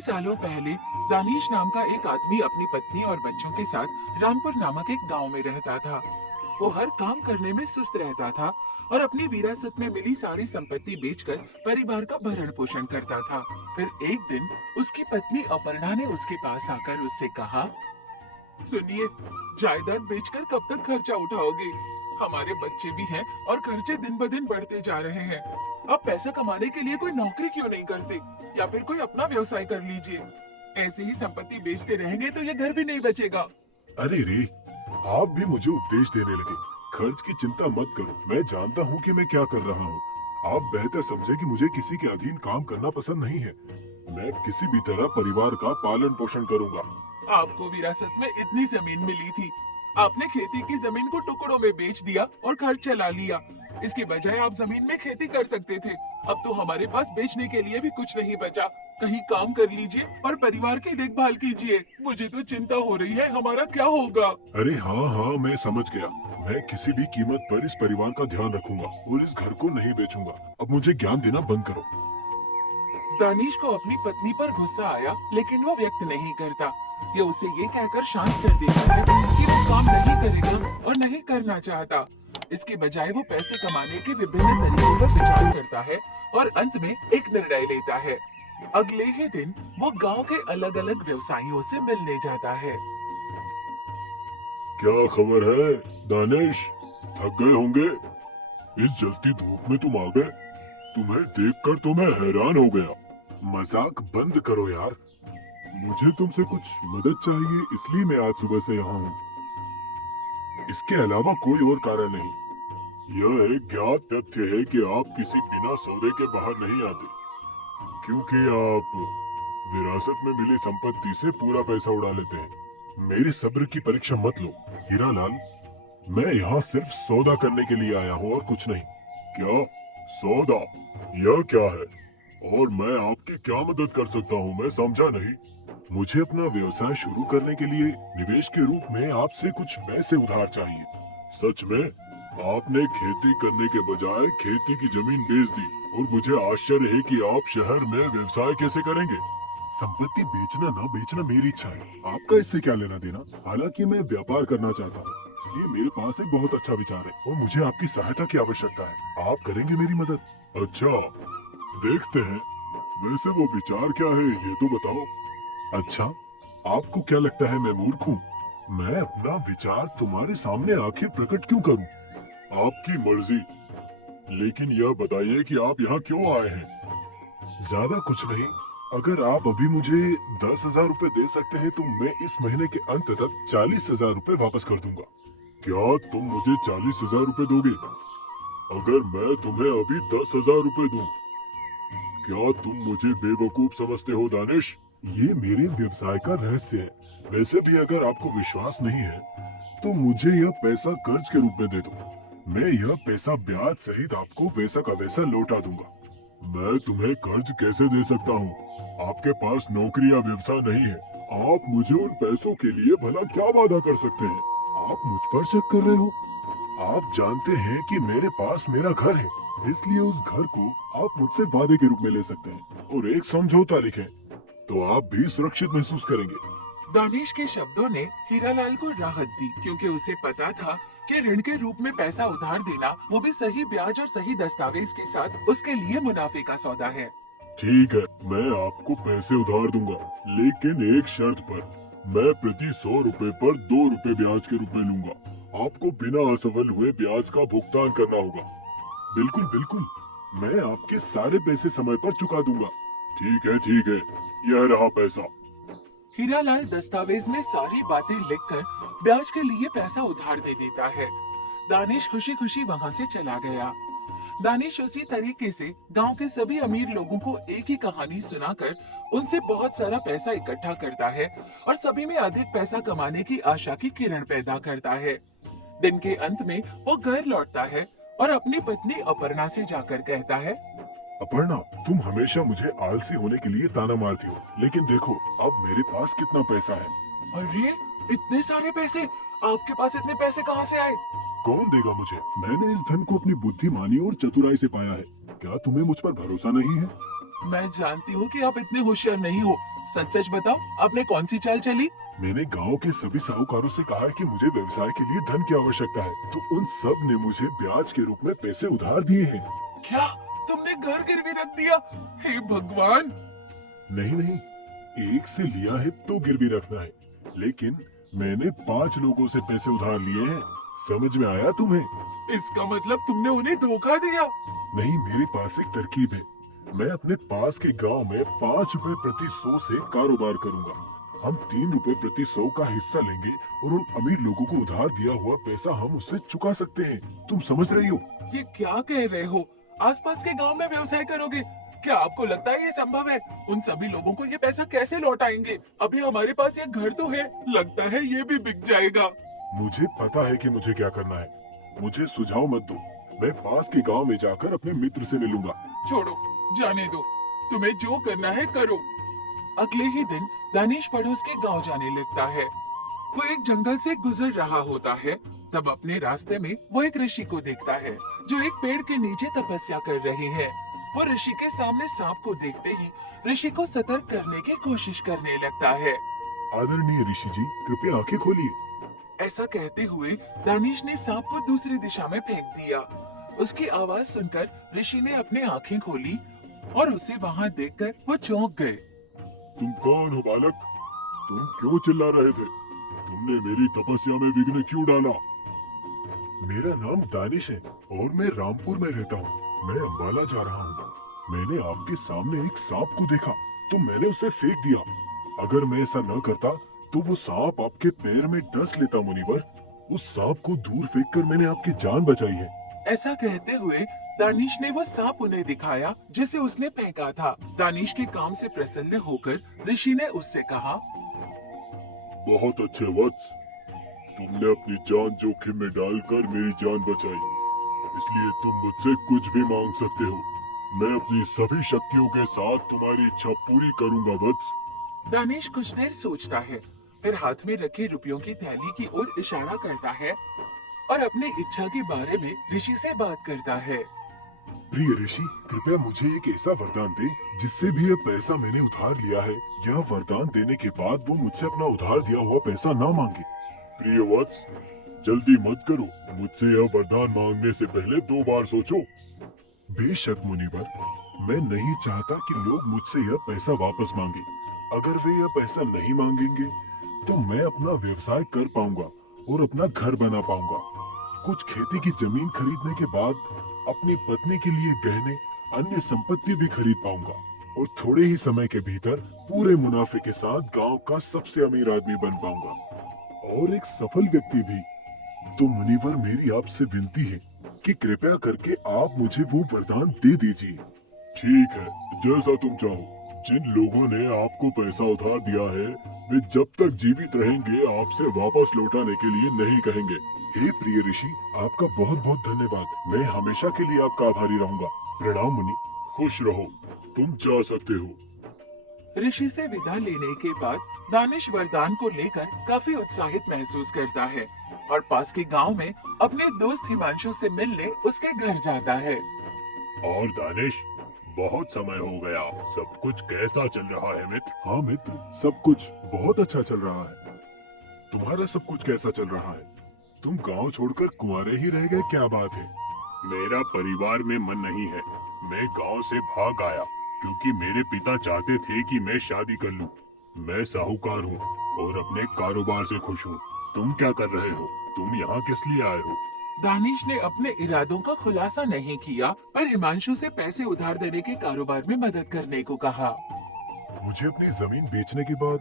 सालों पहले दानिश नाम का एक आदमी अपनी पत्नी और बच्चों के साथ रामपुर नामक एक गांव में रहता था। वो हर काम करने में सुस्त रहता था और अपनी विरासत में मिली सारी संपत्ति बेचकर परिवार का भरण पोषण करता था। फिर एक दिन उसकी पत्नी अपर्णा ने उसके पास आकर उससे कहा, सुनिए, जायदाद बेचकर कब तक खर्चा उठाओगे? हमारे बच्चे भी हैं और खर्चे दिन ब दिन बढ़ते जा रहे हैं। आप पैसा कमाने के लिए कोई नौकरी क्यों नहीं करते या फिर कोई अपना व्यवसाय कर लीजिए। ऐसे ही संपत्ति बेचते रहेंगे तो ये घर भी नहीं बचेगा। अरे रे, आप भी मुझे उपदेश देने लगे। खर्च की चिंता मत करो, मैं जानता हूँ कि मैं क्या कर रहा हूँ। आप बेहतर समझे कि मुझे किसी के अधीन काम करना पसंद नहीं है। मैं किसी भी तरह परिवार का पालन पोषण करूंगा। आपको विरासत में इतनी जमीन मिली थी, आपने खेती की जमीन को टुकड़ों में बेच दिया और घर चला लिया। इसके बजाय आप जमीन में खेती कर सकते थे। अब तो हमारे पास बेचने के लिए भी कुछ नहीं बचा। कहीं काम कर लीजिए और परिवार की देखभाल कीजिए। मुझे तो चिंता हो रही है, हमारा क्या होगा? अरे हाँ हाँ, मैं समझ गया। मैं किसी भी कीमत पर इस परिवार का ध्यान रखूंगा और इस घर को नहीं बेचूंगा। अब मुझे ज्ञान देना बंद करो। दानिश को अपनी पत्नी पर गुस्सा आया, लेकिन वो व्यक्त नहीं करता। ये उसे ये कहकर शांत कर देता है कि वो काम नहीं करेगा और नहीं करना चाहता। इसके बजाय वो पैसे कमाने के विभिन्न तरीकों पर विचार करता है और अंत में एक निर्णय लेता है। अगले ही दिन वो गांव के अलग अलग व्यवसायियों से मिलने जाता है। क्या खबर है दानिश? थक गए होंगे। इस जलती धूप में तुम आ गए। तुम्हें देखकर तो मैं हैरान हो गया। मजाक बंद करो यार। मुझे तुमसे कुछ मदद चाहिए, इसलिए मैं आज सुबह से यहाँ हूँ। इसके अलावा कोई और कारण नहीं। यह एक ज्ञात तथ्य है कि आप किसी बिना सौदे के बाहर नहीं आते, क्योंकि आप विरासत में मिली संपत्ति से पूरा पैसा उड़ा लेते हैं। मेरे सब्र की परीक्षा मत लो हीरालाल। मैं यहाँ सिर्फ सौदा करने के लिए आया हूँ और कुछ नहीं। क्या सौदा? यह क्या है और मैं आपकी क्या मदद कर सकता हूँ? मैं समझा नहीं। मुझे अपना व्यवसाय शुरू करने के लिए निवेश के रूप में आपसे कुछ पैसे उधार चाहिए। सच में? आपने खेती करने के बजाय खेती की जमीन बेच दी और मुझे आश्चर्य है कि आप शहर में व्यवसाय कैसे करेंगे। संपत्ति बेचना ना बेचना मेरी इच्छा है, आपका इससे क्या लेना देना। हालांकि मैं व्यापार करना चाहता हूँ, इसलिए मेरे पास एक बहुत अच्छा विचार है और मुझे आपकी सहायता की आवश्यकता है। आप करेंगे मेरी मदद? अच्छा, देखते हैं। वैसे वो विचार क्या है ये तो बताओ। अच्छा, आपको क्या लगता है मैं मूर्ख हूँ? मैं अपना विचार तुम्हारे सामने आखिर प्रकट क्यों करूँ? आपकी मर्जी, लेकिन यह बताइए कि आप यहाँ क्यों आए हैं? ज्यादा कुछ नहीं। अगर आप अभी मुझे 10,000 रुपए दे सकते हैं तो मैं इस महीने के अंत तक 40,000 रुपए वापस कर दूंगा। क्या तुम मुझे 40,000 रुपए दोगे? अगर मैं तुम्हें अभी 10,000 रुपए दूं, क्या तुम मुझे बेवकूफ समझते हो दानिश? ये मेरे व्यवसाय का रहस्य है। वैसे भी अगर आपको विश्वास नहीं है तो मुझे यह पैसा कर्ज के रूप में दे दो। मैं यह पैसा ब्याज सहित आपको वैसा का वैसा लौटा दूंगा। मैं तुम्हें कर्ज कैसे दे सकता हूँ? आपके पास नौकरी या व्यवसाय नहीं है। आप मुझे उन पैसों के लिए भला क्या वादा कर सकते हैं? आप मुझ पर शक कर रहे हो? आप जानते हैं कि मेरे पास मेरा घर है, इसलिए उस घर को आप मुझसे वादे के रूप में ले सकते हैं और एक समझौता लिखें, तो आप भी सुरक्षित महसूस करेंगे। दानिश के शब्दों ने हीरालाल को राहत दी, क्योंकि उसे पता था कि ऋण के रूप में पैसा उधार देना, वो भी सही ब्याज और सही दस्तावेज के साथ, उसके लिए मुनाफे का सौदा है। ठीक है, मैं आपको पैसे उधार दूंगा, लेकिन एक शर्त पर। मैं प्रति 100 रुपए पर 2 रुपए ब्याज के रूप में लूंगा। आपको बिना असफल हुए ब्याज का भुगतान करना होगा। बिल्कुल बिल्कुल, मैं आपके सारे पैसे समय पर चुका दूंगा। ठीक है, यह रहा पैसा। हीरालाल दस्तावेज में सारी बातें लिखकर ब्याज के लिए पैसा उधार दे देता है। दानिश खुशी खुशी वहाँ से चला गया। दानिश उसी तरीके से गांव के सभी अमीर लोगों को एक ही कहानी सुनाकर उनसे बहुत सारा पैसा इकट्ठा करता है और सभी में अधिक पैसा कमाने की आशा की किरण पैदा करता है। दिन के अंत में वो घर लौटता है और अपनी पत्नी अपर्णा से जाकर कहता है, अपर्णा, तुम हमेशा मुझे आलसी होने के लिए ताना मारती हो, लेकिन देखो अब मेरे पास कितना पैसा है। अरे, इतने सारे पैसे! आपके पास इतने पैसे कहाँ से आए? कौन देगा मुझे? मैंने इस धन को अपनी बुद्धिमानी और चतुराई से पाया है। क्या तुम्हें मुझ पर भरोसा नहीं है? मैं जानती हूँ कि आप इतने होशियार नहीं हो। सच सच बताओ, आपने कौन सी चाल चली? मैंने गांव के सभी साहूकारों से कहा है कि मुझे व्यवसाय के लिए धन की आवश्यकता है, तो उन सब ने मुझे ब्याज के रूप में पैसे उधार दिए हैं। क्या तुमने घर गिरवी रख दिया? हे भगवान! नहीं नहीं, एक से लिया है तो गिरवी रखना है, लेकिन मैंने 5 लोगों से पैसे उधार लिए हैं। समझ में आया तुम्हें? इसका मतलब तुमने उन्हें धोखा दिया। नहीं, मेरे पास एक तरकीब है। मैं अपने पास के गांव में 5 रुपए प्रति 100 से कारोबार करूंगा। हम 3 रुपए प्रति 100 का हिस्सा लेंगे और उन अमीर लोगों को उधार दिया हुआ पैसा हम उससे चुका सकते हैं। तुम समझ रही हो? ये क्या कह रहे हो? आसपास के गांव में व्यवसाय करोगे? क्या आपको लगता है ये संभव है? उन सभी लोगों को ये पैसा कैसे लौटाएंगे? अभी हमारे पास ये घर तो है, लगता है ये भी बिक जाएगा। मुझे पता है कि मुझे क्या करना है। मुझे सुझाव मत दो। मैं पास के गांव में जाकर अपने मित्र से मिलूंगा। छोड़ो, जाने दो। तुम्हें जो करना है करो। अगले ही दिन दानिश पड़ोस के गांव जाने लगता है। वो एक जंगल से गुजर रहा होता है। तब अपने रास्ते में वो एक ऋषि को देखता है जो एक पेड़ के नीचे तपस्या कर रहे हैं। वो ऋषि के सामने सांप को देखते ही ऋषि को सतर्क करने की कोशिश करने लगता है। आदरणीय ऋषि जी, कृपया आंखें खोलिए। ऐसा कहते हुए दानिश ने सांप को दूसरी दिशा में फेंक दिया। उसकी आवाज सुनकर ऋषि ने अपनी आंखें खोली और उसे वहां देखकर वो चौंक गए। तुम कौन हो बालक? तुम क्यों चिल्ला रहे थे? तुमने मेरी तपस्या में विघ्न क्यों डाला? मेरा नाम दानिश है और मैं रामपुर में रहता हूँ। मैं अंबाला जा रहा हूँ। मैंने आपके सामने एक सांप को देखा तो मैंने उसे फेंक दिया। अगर मैं ऐसा न करता तो वो सांप आपके पैर में डस लेता मुनिवर। उस सांप को दूर फेंककर मैंने आपकी जान बचाई है। ऐसा कहते हुए दानिश ने वो सांप उन्हें दिखाया जिसे उसने फेंका था। दानिश के काम से प्रसन्न होकर ऋषि ने उससे कहा, बहुत अच्छे वत्स, तुमने अपनी जान जोखिम में डालकर मेरी जान बचाई, इसलिए तुम मुझसे कुछ भी मांग सकते हो। मैं अपनी सभी शक्तियों के साथ तुम्हारी इच्छा पूरी करूंगा वत्स। दानिश कुछ देर सोचता है, फिर हाथ में रखे रुपयों की थैली की ओर इशारा करता है और अपनी इच्छा के बारे में ऋषि से बात करता है। प्रिय ऋषि, कृपया मुझे एक ऐसा वरदान दे जिससे भी यह पैसा मैंने उधार लिया है, यह वरदान देने के बाद वो मुझसे अपना उधार दिया हुआ पैसा ना मांगे। प्रिय वत्स, जल्दी मत करो। मुझसे यह वरदान मांगने से पहले 2 बार सोचो। बेशक मुनिवर, मैं नहीं चाहता कि लोग मुझसे यह पैसा वापस मांगे। अगर वे यह पैसा नहीं मांगेंगे तो मैं अपना व्यवसाय कर पाऊंगा और अपना घर बना पाऊंगा। कुछ खेती की जमीन खरीदने के बाद अपनी पत्नी के लिए गहने, अन्य संपत्ति भी खरीद पाऊंगा और थोड़े ही समय के भीतर पूरे मुनाफे के साथ गांव का सबसे अमीर आदमी बन पाऊंगा और एक सफल व्यक्ति भी। तो मुनिवर, मेरी आपसे विनती है कि कृपया करके आप मुझे वो वरदान दे दीजिए। ठीक है, जैसा तुम चाहो। जिन लोगों ने आपको पैसा उधार दिया है वे जब तक जीवित रहेंगे आपसे वापस लौटाने के लिए नहीं कहेंगे। हे प्रिय ऋषि, आपका बहुत बहुत धन्यवाद। मैं हमेशा के लिए आपका आभारी रहूंगा। प्रणाम मुनि। खुश रहो, तुम जा सकते हो। ऋषि से विदा लेने के बाद दानिश वरदान को लेकर काफी उत्साहित महसूस करता है और पास के गांव में अपने दोस्त हिमांशु से मिलने उसके घर जाता है। और दानिश, बहुत समय हो गया। सब कुछ कैसा चल रहा है मित्र? हाँ मित्र, सब कुछ बहुत अच्छा चल रहा है। तुम्हारा सब कुछ कैसा चल रहा है? तुम गांव छोड़कर कुंवारे ही रह गए, क्या बात है? मेरा परिवार में मन नहीं है। मैं गांव से भाग आया क्योंकि मेरे पिता चाहते थे कि मैं शादी कर लूं। मैं साहूकार हूं और अपने कारोबार से खुश हूं। तुम क्या कर रहे हो? तुम यहाँ किस लिए आए हो? दानिश ने अपने इरादों का खुलासा नहीं किया, पर हिमांशु से पैसे उधार देने के कारोबार में मदद करने को कहा। मुझे अपनी जमीन बेचने के बाद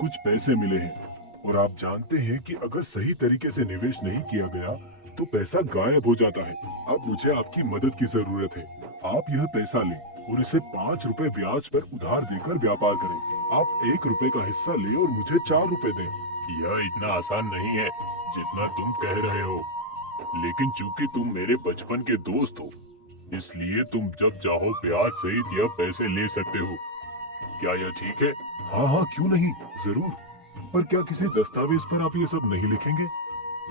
कुछ पैसे मिले हैं और आप जानते हैं कि अगर सही तरीके से निवेश नहीं किया गया तो पैसा गायब हो जाता है। अब मुझे आपकी मदद की जरूरत है। आप यह पैसा लें और इसे 5 रुपए ब्याज पर उधार देकर व्यापार करें। आप 1 रुपए का हिस्सा लें और मुझे 4 रुपए दें। यह इतना आसान नहीं है जितना तुम कह रहे हो, लेकिन चूंकि तुम मेरे बचपन के दोस्त हो इसलिए तुम जब चाहो ब्याज सहित यह पैसे ले सकते हो। क्या यह ठीक है? हाँ हाँ, क्यों नहीं, जरूर। पर क्या किसी दस्तावेज पर आप ये सब नहीं लिखेंगे?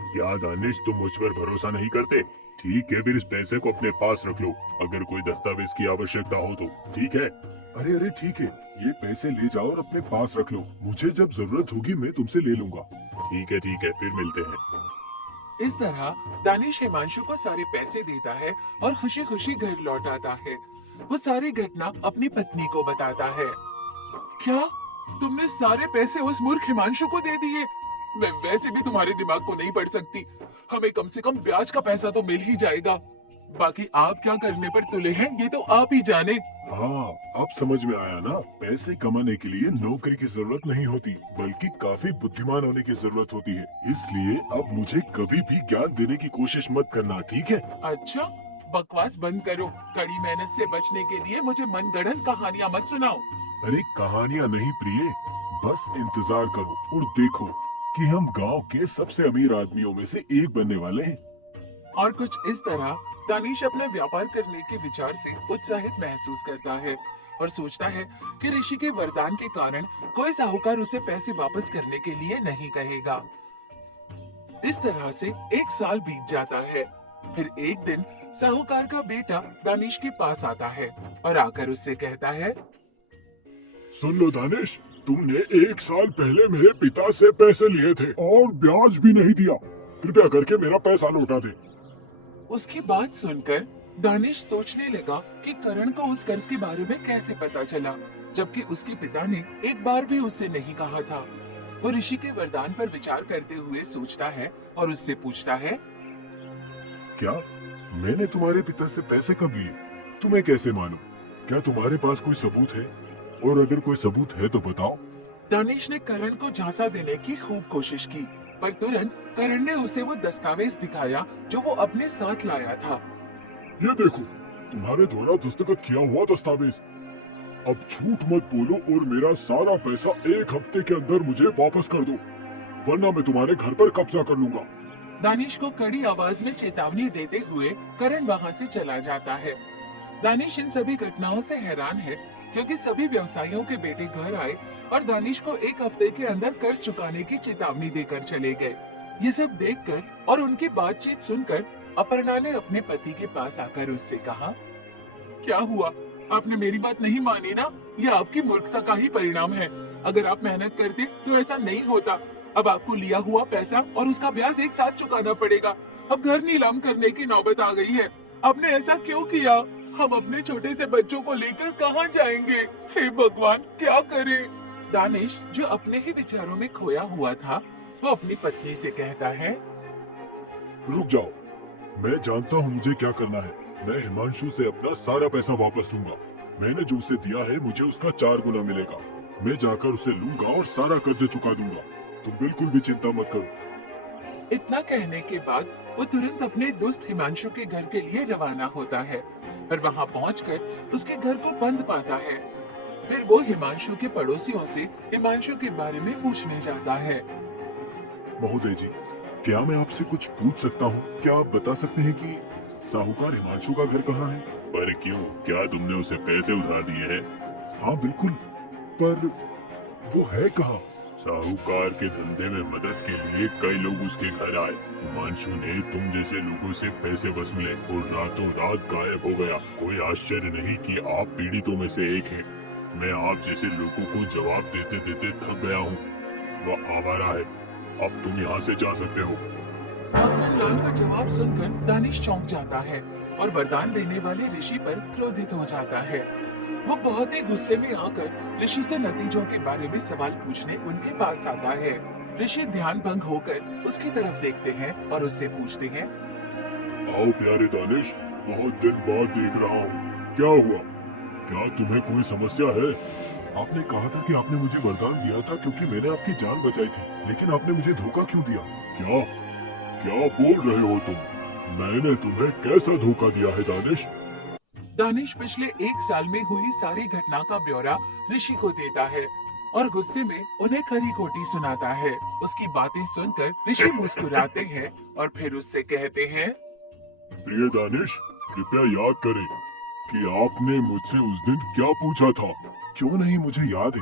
क्या दानिश, तुम मुझ पर भरोसा नहीं करते? ठीक है, फिर इस पैसे को अपने पास रख लो, अगर कोई दस्तावेज की आवश्यकता हो तो। ठीक है? अरे अरे ठीक है, ये पैसे ले जाओ और अपने पास रख लो, मुझे जब जरूरत होगी मैं तुमसे ले लूंगा। ठीक है, फिर मिलते हैं। इस तरह दानिश हिमांशु को सारे पैसे देता है और खुशी खुशी घर लौट आता है। वो सारी घटना अपनी पत्नी को बताता है। क्या तुमने सारे पैसे उस मूर्ख हिमांशु को दे दिए? मैं वैसे भी तुम्हारे दिमाग को नहीं पढ़ सकती। हमें कम से कम ब्याज का पैसा तो मिल ही जाएगा। बाकी आप क्या करने पर तुले हैं ये तो आप ही जाने। हाँ, अब समझ में आया ना, पैसे कमाने के लिए नौकरी की जरूरत नहीं होती, बल्कि काफी बुद्धिमान होने की जरूरत होती है। इसलिए अब मुझे कभी भी ज्ञान देने की कोशिश मत करना, ठीक है? अच्छा, बकवास बंद करो। कड़ी मेहनत से बचने के लिए मुझे मनगढ़ंत कहानियां मत सुनाओ। अरे कहानियां नहीं प्रिय, बस इंतजार करो और देखो कि हम गांव के सबसे अमीर आदमियों में से एक बनने वाले हैं। और कुछ इस तरह दानिश अपने व्यापार करने के विचार से उत्साहित महसूस करता है और सोचता है कि ऋषि के वरदान के कारण कोई साहूकार उसे पैसे वापस करने के लिए नहीं कहेगा। इस तरह से एक साल बीत जाता है। फिर एक दिन साहूकार का बेटा दानिश के पास आता है और आकर उससे कहता है, सुन लो दानिश, तुमने एक साल पहले मेरे पिता से पैसे लिए थे और ब्याज भी नहीं दिया, कृपया करके मेरा पैसा लौटा दे। उसकी बात सुनकर दानिश सोचने लगा कि करण को उस कर्ज के बारे में कैसे पता चला, जबकि उसके पिता ने एक बार भी उससे नहीं कहा था। वो ऋषि के वरदान पर विचार करते हुए सोचता है और उससे पूछता है, क्या मैंने तुम्हारे पिता से पैसे कब लिए? तुम्हें कैसे मालूम? क्या तुम्हारे पास कोई सबूत है? और अगर कोई सबूत है तो बताओ। दानिश ने करण को झांसा देने की खूब कोशिश की, पर तुरंत करण ने उसे वो दस्तावेज दिखाया जो वो अपने साथ लाया था। ये देखो, तुम्हारे द्वारा दस्तखत किया हुआ दस्तावेज। अब झूठ मत बोलो और मेरा सारा पैसा एक हफ्ते के अंदर मुझे वापस कर दो, वरना मैं तुम्हारे घर पर कब्जा कर लूंगा। दानिश को कड़ी आवाज में चेतावनी देते हुए करण वहाँ से चला जाता है। दानिश इन सभी घटनाओं से हैरान है, क्योंकि सभी व्यवसायियों के बेटे घर आए और दानिश को एक हफ्ते के अंदर कर्ज चुकाने की चेतावनी देकर चले गए। ये सब देखकर और उनकी बातचीत सुनकर अपर्णा ने अपने पति के पास आकर उससे कहा, क्या हुआ? आपने मेरी बात नहीं मानी ना? ये आपकी मूर्खता का ही परिणाम है। अगर आप मेहनत करते तो ऐसा नहीं होता। अब आपको लिया हुआ पैसा और उसका ब्याज एक साथ चुकाना पड़ेगा। अब घर नीलाम करने की नौबत आ गई है। आपने ऐसा क्यों किया? हम अपने छोटे से बच्चों को लेकर कहाँ जाएंगे? हे भगवान, क्या करें? दानिश, जो अपने ही विचारों में खोया हुआ था, वो अपनी पत्नी से कहता है, रुक जाओ, मैं जानता हूँ मुझे क्या करना है। मैं हिमांशु से अपना सारा पैसा वापस लूंगा। मैंने जो उसे दिया है मुझे उसका 4 गुना मिलेगा। मैं जाकर उसे लूंगा और सारा कर्ज चुका दूंगा। तुम बिल्कुल भी चिंता मत करो। इतना कहने के बाद वो तुरंत अपने दोस्त हिमांशु के घर के लिए रवाना होता है, पर वहाँ पहुंचकर उसके घर को बंद पाता है। फिर वो हिमांशु के पड़ोसियों से हिमांशु के बारे में पूछने जाता है। महोदय जी, क्या मैं आपसे कुछ पूछ सकता हूँ? क्या आप बता सकते हैं कि साहूकार हिमांशु का घर कहाँ है? पर क्यों, क्या तुमने उसे पैसे उधार दिए हैं? हाँ बिल्कुल, पर वो है कहाँ? साहूकार के धंधे में मदद के लिए कई लोग उसके घर आए। हिमांशु ने तुम जैसे लोगों से पैसे वसूले और रातों रात गायब हो गया। कोई आश्चर्य नहीं कि आप पीड़ितों में से एक हैं। मैं आप जैसे लोगों को जवाब देते देते थक गया हूँ। वह आवारा है। अब तुम यहाँ से जा सकते हो। मक्खन लाल का जवाब सुनकर दानिश चौंक जाता है और वरदान देने वाले ऋषि पर क्रोधित हो जाता है। वो बहुत ही गुस्से में आकर ऋषि से नतीजों के बारे में सवाल पूछने उनके पास आता है। ऋषि ध्यान भंग होकर उसकी तरफ देखते हैं और उससे पूछते हैं, आओ प्यारे दानिश, बहुत दिन बाद देख रहा हूँ। क्या हुआ? क्या तुम्हें कोई समस्या है? आपने कहा था कि आपने मुझे वरदान दिया था क्योंकि मैंने आपकी जान बचाई थी, लेकिन आपने मुझे धोखा क्यों दिया? क्या क्या बोल रहे हो तुम? मैंने तुम्हें कैसा धोखा दिया है दानिश? दानिश पिछले एक साल में हुई सारी घटना का ब्यौरा ऋषि को देता है और गुस्से में उन्हें खरी खोटी सुनाता है। उसकी बातें सुनकर ऋषि मुस्कुराते हैं और फिर उससे कहते हैं, प्रिय दानिश, कृपया याद करें कि आपने मुझसे उस दिन क्या पूछा था। क्यों नहीं, मुझे याद है।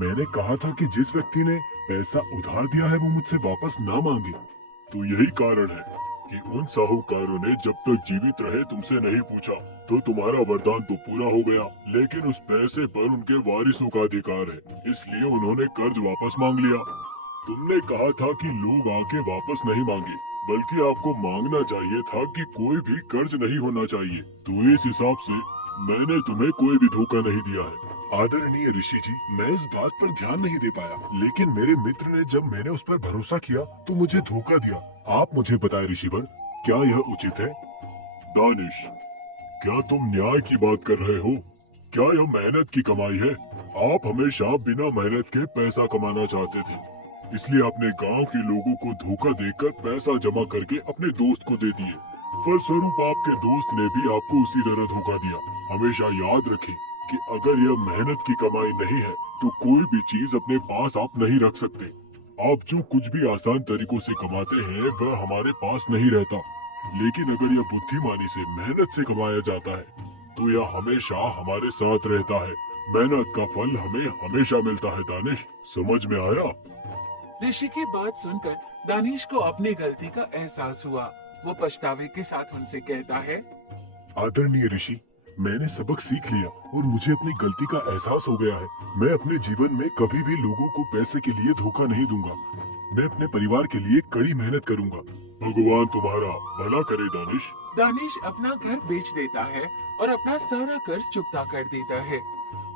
मैंने कहा था कि जिस व्यक्ति ने पैसा उधार दिया है वो मुझसे वापस ना मांगे। तो यही कारण है कि उन साहूकारों ने जब तक जीवित रहे तुमसे नहीं पूछा तो तुम्हारा वरदान तो पूरा हो गया, लेकिन उस पैसे पर उनके वारिसों का अधिकार है, इसलिए उन्होंने कर्ज वापस मांग लिया। तुमने कहा था कि लोग आके वापस नहीं मांगे, बल्कि आपको मांगना चाहिए था कि कोई भी कर्ज नहीं होना चाहिए। तो इस हिसाब से मैंने तुम्हें कोई भी धोखा नहीं दिया है। आदरणीय ऋषि जी, मैं इस बात पर ध्यान नहीं दे पाया, लेकिन मेरे मित्र ने जब मैंने उस पर भरोसा किया तो मुझे धोखा दिया। आप मुझे बताएं ऋषिवर, क्या यह उचित है? दानिश, क्या तुम न्याय की बात कर रहे हो? क्या यह मेहनत की कमाई है? आप हमेशा बिना मेहनत के पैसा कमाना चाहते थे, इसलिए आपने गांव के लोगों को धोखा देकर पैसा जमा करके अपने दोस्त को दे दिए। फलस्वरूप आपके दोस्त ने भी आपको उसी तरह धोखा दिया। हमेशा याद रखें कि अगर यह मेहनत की कमाई नहीं है तो कोई भी चीज अपने पास आप नहीं रख सकते। आप जो कुछ भी आसान तरीकों से कमाते हैं वह हमारे पास नहीं रहता, लेकिन अगर यह बुद्धिमानी से मेहनत से कमाया जाता है तो यह हमेशा हमारे साथ रहता है। मेहनत का फल हमें हमेशा मिलता है दानिश, समझ में आया? ऋषि की बात सुनकर दानिश को अपनी गलती का एहसास हुआ। वो पछतावे के साथ उनसे कहता है, आदरणीय ऋषि, मैंने सबक सीख लिया और मुझे अपनी गलती का एहसास हो गया है। मैं अपने जीवन में कभी भी लोगों को पैसे के लिए धोखा नहीं दूंगा। मैं अपने परिवार के लिए कड़ी मेहनत करूंगा। भगवान तुम्हारा भला करे दानिश। दानिश अपना घर बेच देता है और अपना सारा कर्ज चुकता कर देता है।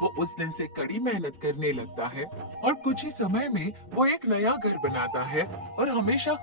वो उस दिन से कड़ी मेहनत करने लगता है और कुछ ही समय में वो एक नया घर बनाता है और हमेशा